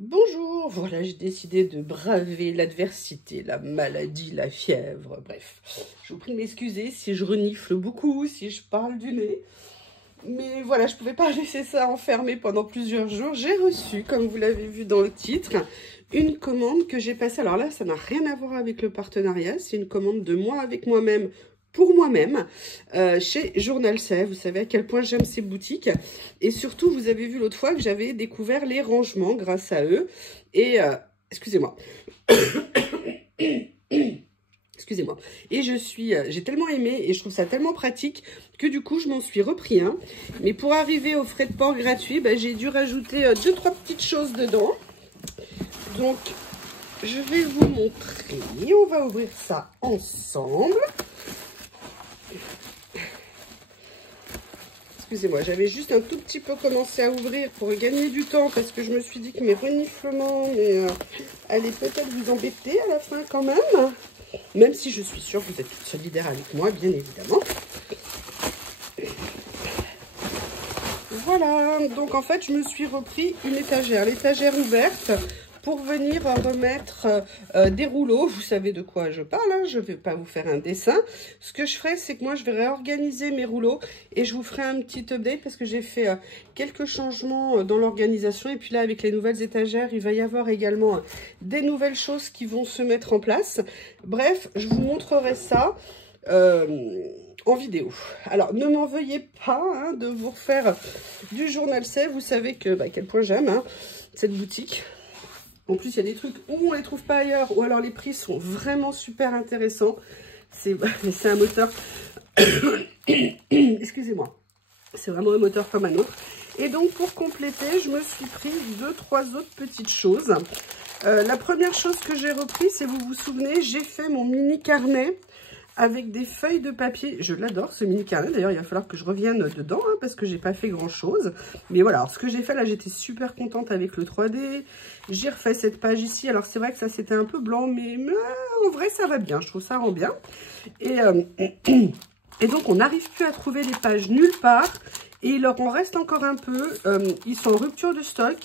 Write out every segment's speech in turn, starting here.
Bonjour, voilà, j'ai décidé de braver l'adversité, la maladie, la fièvre, bref. Je vous prie de m'excuser si je renifle beaucoup, si je parle du nez. Mais voilà, je ne pouvais pas laisser ça enfermé pendant plusieurs jours. J'ai reçu, comme vous l'avez vu dans le titre, une commande que j'ai passée. Alors là, ça n'a rien à voir avec le partenariat, c'est une commande de moi avec moi-même, pour moi-même, chez Journal Sève. Vous savez à quel point j'aime ces boutiques. Et surtout, vous avez vu l'autre fois que j'avais découvert les rangements grâce à eux. Et, excusez-moi. Excusez-moi. Et j'ai tellement aimé et je trouve ça tellement pratique que du coup, je m'en suis repris un. Mais pour arriver aux frais de port gratuits, j'ai dû rajouter 2-3 petites choses dedans. Donc, je vais vous montrer. On va ouvrir ça ensemble. Excusez-moi, j'avais juste un tout petit peu commencé à ouvrir pour gagner du temps parce que je me suis dit que mes reniflements allaient peut-être vous embêter à la fin quand même. Même si je suis sûre que vous êtes toutes solidaires avec moi, bien évidemment. Voilà, donc en fait, je me suis repris une étagère, l'étagère ouverte, pour venir remettre des rouleaux. Vous savez de quoi je parle, hein, je ne vais pas vous faire un dessin. Ce que je ferai, c'est que moi, je vais réorganiser mes rouleaux et je vous ferai un petit update parce que j'ai fait quelques changements dans l'organisation. Et puis là, avec les nouvelles étagères, il va y avoir également des nouvelles choses qui vont se mettre en place. Bref, je vous montrerai ça en vidéo. Alors, ne m'en veuillez pas hein, de vous refaire du Journal Sève. Vous savez que, à quel point j'aime hein, cette boutique. En plus, il y a des trucs où on ne les trouve pas ailleurs, ou alors les prix sont vraiment super intéressants. C'est un moteur... Excusez-moi. C'est vraiment un moteur comme un autre. Et donc, pour compléter, je me suis pris 2-3 autres petites choses. La première chose que j'ai repris, c'est, vous vous souvenez, j'ai fait mon mini carnet avec des feuilles de papier. Je l'adore ce mini carnet. D'ailleurs, il va falloir que je revienne dedans hein, parce que j'ai pas fait grand chose. Mais voilà, alors, ce que j'ai fait là, j'étais super contente avec le 3D. J'ai refait cette page ici. Alors, c'est vrai que ça, c'était un peu blanc, mais en vrai, ça va bien. Je trouve ça rend bien. Et donc, on n'arrive plus à trouver les pages nulle part. Et il leur en reste encore un peu. Ils sont en rupture de stock.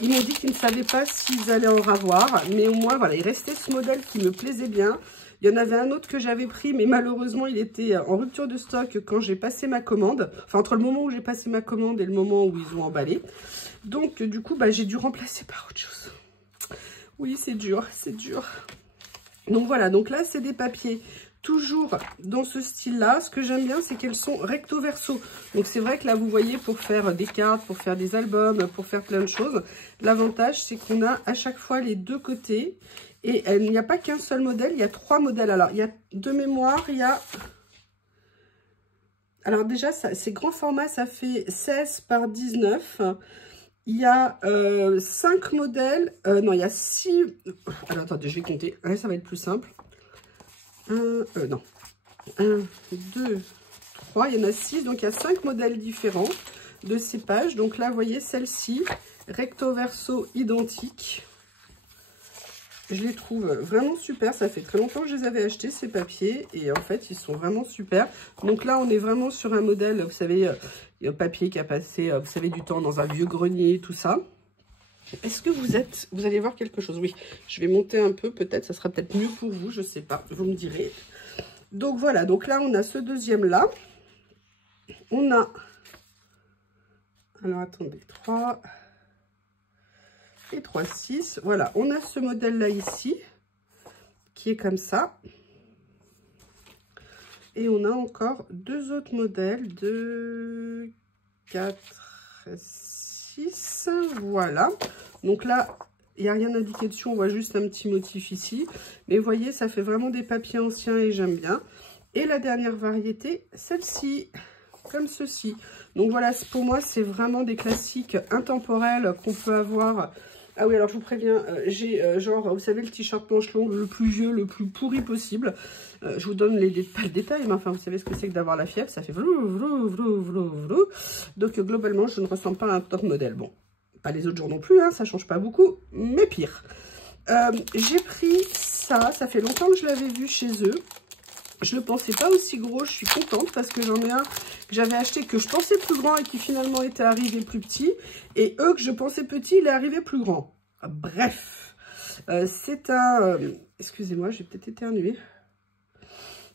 Ils m'ont dit qu'ils ne savaient pas s'ils allaient en avoir. Mais au moins, voilà, il restait ce modèle qui me plaisait bien. Il y en avait un autre que j'avais pris, mais malheureusement, il était en rupture de stock quand j'ai passé ma commande. Enfin, entre le moment où j'ai passé ma commande et le moment où ils ont emballé. Donc, du coup, j'ai dû remplacer par autre chose. Oui, c'est dur, c'est dur. Donc, voilà. Donc là, c'est des papiers toujours dans ce style-là. Ce que j'aime bien, c'est qu'elles sont recto verso. Donc, c'est vrai que là, vous voyez, pour faire des cartes, pour faire des albums, pour faire plein de choses, l'avantage, c'est qu'on a à chaque fois les deux côtés. Et il n'y a pas qu'un seul modèle, il y a 3 modèles. Alors, il y a de mémoire, il y a... Alors déjà, c'est grand format, ça fait 16 par 19. Il y a 5 modèles. Non, il y a 6... Alors, attendez, je vais compter. Ouais, ça va être plus simple. 1, 2, 3. Il y en a 6, donc il y a 5 modèles différents de ces pages. Donc là, vous voyez, celle-ci, recto verso identique. Je les trouve vraiment super. Ça fait très longtemps que je les avais achetés, ces papiers. Et en fait, ils sont vraiment super. Donc là, on est vraiment sur un modèle, vous savez, il y a un papier qui a passé, vous savez, du temps dans un vieux grenier, tout ça. Est-ce que vous allez voir quelque chose? Oui, je vais monter un peu, peut-être. Ça sera peut-être mieux pour vous, je sais pas. Vous me direz. Donc voilà, donc là, on a ce deuxième-là. On a... Alors, attendez, 3... et 3, 6. Voilà, on a ce modèle-là ici, qui est comme ça. Et on a encore 2 autres modèles, 2, 4, 6. Voilà. Donc là, il n'y a rien indiqué dessus, on voit juste un petit motif ici. Mais vous voyez, ça fait vraiment des papiers anciens et j'aime bien. Et la dernière variété, celle-ci, comme ceci. Donc voilà, pour moi, c'est vraiment des classiques intemporels qu'on peut avoir... Ah oui, alors je vous préviens, j'ai genre, vous savez, le t-shirt manche longue, le plus vieux, le plus pourri possible. Je vous donne pas le détail, mais enfin, vous savez ce que c'est que d'avoir la fièvre, ça fait vlou, vlou, vlou, vlou, vlou. Donc, globalement, je ne ressemble pas à un top modèle. Bon, pas les autres jours non plus, hein, ça change pas beaucoup, mais pire. J'ai pris ça fait longtemps que je l'avais vu chez eux. Je ne le pensais pas aussi gros, je suis contente parce que j'en ai un que j'avais acheté que je pensais plus grand et qui finalement était arrivé plus petit. Et eux que je pensais petit, il est arrivé plus grand. Bref, c'est un... excusez-moi, j'ai peut-être éternué.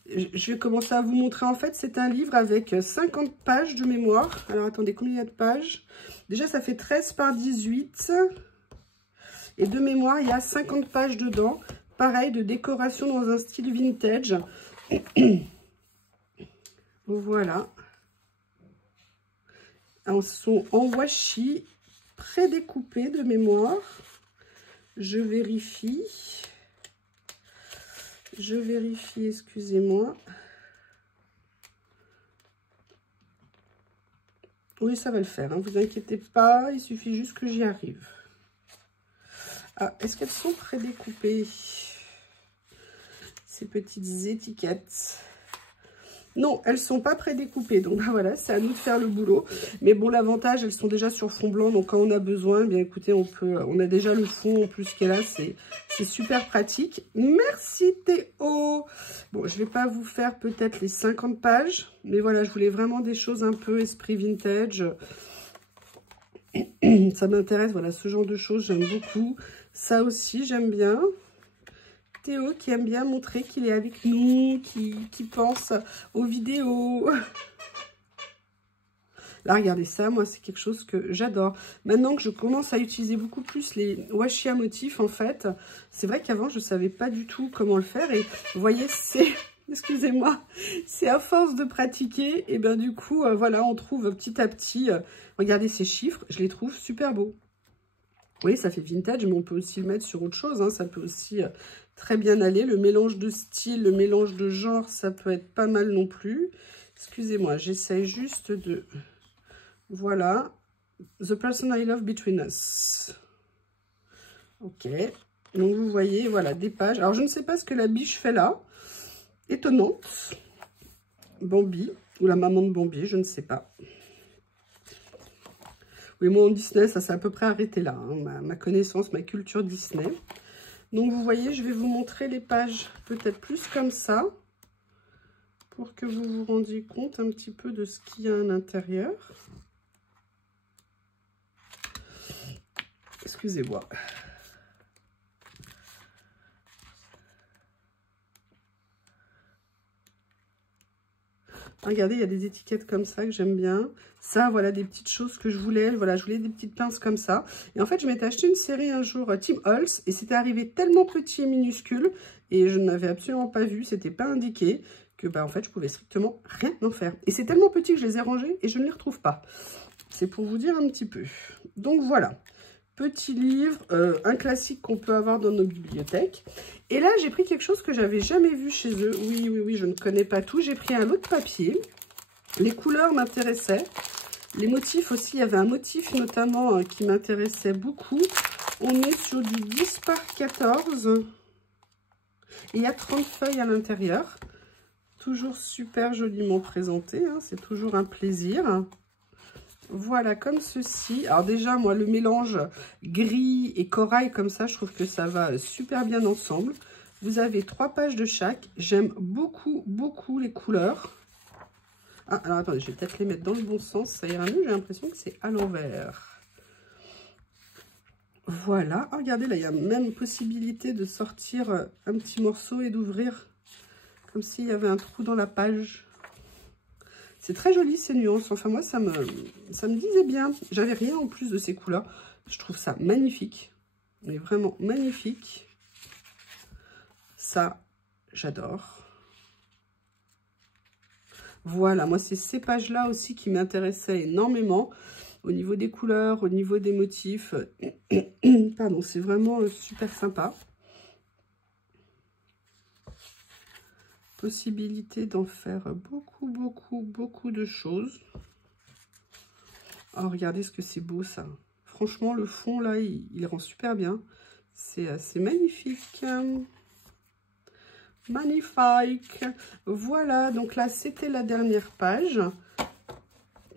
Je vais commencer à vous montrer. En fait, c'est un livre avec 50 pages de mémoire. Alors, attendez, combien il y a de pages? Déjà, ça fait 13 par 18. Et de mémoire, il y a 50 pages dedans. Pareil, de décoration dans un style vintage. Voilà. Ils sont en washi, prédécoupés de mémoire. Je vérifie. Excusez-moi. Oui, ça va le faire, hein, vous inquiétez pas, il suffit juste que j'y arrive. Ah, est-ce qu'elles sont prédécoupées, ces petites étiquettes? Non, elles sont pas prédécoupées, donc voilà, c'est à nous de faire le boulot. Mais bon, l'avantage, elles sont déjà sur fond blanc, donc quand on a besoin, bien écoutez, on a déjà le fond en plus qui est là, c'est super pratique. Merci Théo. Bon, je vais pas vous faire peut-être les 50 pages, mais voilà, je voulais vraiment des choses un peu esprit vintage. Ça m'intéresse, voilà, ce genre de choses, j'aime beaucoup. Ça aussi, j'aime bien. Théo qui aime bien montrer qu'il est avec nous, qui pense aux vidéos. Là, regardez ça, moi, c'est quelque chose que j'adore. Maintenant que je commence à utiliser beaucoup plus les washi à motifs, en fait, c'est vrai qu'avant, je ne savais pas du tout comment le faire. Et vous voyez, c'est... excusez-moi, c'est à force de pratiquer, et bien du coup, voilà, on trouve petit à petit... regardez ces chiffres, je les trouve super beaux. Oui, ça fait vintage, mais on peut aussi le mettre sur autre chose. Hein. Ça peut aussi très bien aller. Le mélange de style, le mélange de genre, ça peut être pas mal non plus. Excusez-moi, j'essaye juste de... Voilà. The person I love between us. Ok. Donc, vous voyez, voilà, des pages. Alors, je ne sais pas ce que la biche fait là. Étonnante. Bambi, ou la maman de Bambi, je ne sais pas. Oui, moi, en Disney, ça s'est à peu près arrêté là. Hein, ma connaissance, ma culture Disney. Donc, vous voyez, je vais vous montrer les pages peut-être plus comme ça. Pour que vous vous rendiez compte un petit peu de ce qu'il y a à l'intérieur. Excusez-moi. Regardez, il y a des étiquettes comme ça que j'aime bien. Ça, voilà, des petites choses que je voulais. Voilà, je voulais des petites pinces comme ça. Et en fait, je m'étais acheté une série un jour, Tim Holtz, et c'était arrivé tellement petit et minuscule, et je n'avais absolument pas vu, c'était pas indiqué, que bah en fait, je pouvais strictement rien en faire. Et c'est tellement petit que je les ai rangés et je ne les retrouve pas. C'est pour vous dire un petit peu. Donc voilà. Petit livre, un classique qu'on peut avoir dans nos bibliothèques. Et là, j'ai pris quelque chose que j'avais jamais vu chez eux. Oui, je ne connais pas tout. J'ai pris un lot de papier. Les couleurs m'intéressaient. Les motifs aussi. Il y avait un motif notamment qui m'intéressait beaucoup. On est sur du 10 par 14. Et il y a 30 feuilles à l'intérieur. Toujours super joliment présenté. Hein. C'est toujours un plaisir. Voilà, comme ceci. Alors déjà, moi, le mélange gris et corail comme ça, je trouve que ça va super bien ensemble. Vous avez 3 pages de chaque. J'aime beaucoup, beaucoup les couleurs. Ah, alors attendez, je vais peut-être les mettre dans le bon sens. Ça ira mieux, j'ai l'impression que c'est à l'envers. Voilà. Oh, regardez, là, il y a même possibilité de sortir un petit morceau et d'ouvrir comme s'il y avait un trou dans la page. C'est très joli ces nuances, enfin moi ça me disait bien. J'avais rien en plus de ces couleurs. Je trouve ça magnifique, mais vraiment magnifique. Ça, j'adore. Voilà, moi c'est ces pages-là aussi qui m'intéressaient énormément. Au niveau des couleurs, au niveau des motifs. Pardon, c'est vraiment super sympa. Possibilité d'en faire beaucoup, beaucoup, beaucoup de choses. Oh, regardez ce que c'est beau, ça. Franchement, le fond, là, il rend super bien. C'est magnifique. Magnifique. Voilà, donc là, c'était la dernière page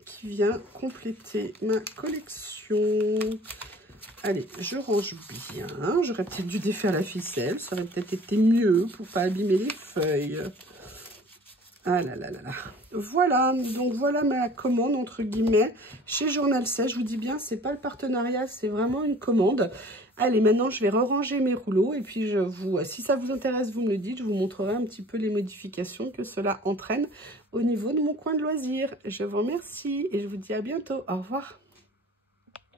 qui vient compléter ma collection. Allez, je range bien. J'aurais peut-être dû défaire la ficelle. Ça aurait peut-être été mieux pour pas abîmer les feuilles. Ah là là là là. Voilà, donc voilà ma commande, entre guillemets, chez Journal 16. Je vous dis bien, c'est pas le partenariat, c'est vraiment une commande. Allez, maintenant, je vais ranger mes rouleaux. Et puis, si ça vous intéresse, vous me le dites. Je vous montrerai un petit peu les modifications que cela entraîne au niveau de mon coin de loisirs. Je vous remercie et je vous dis à bientôt. Au revoir.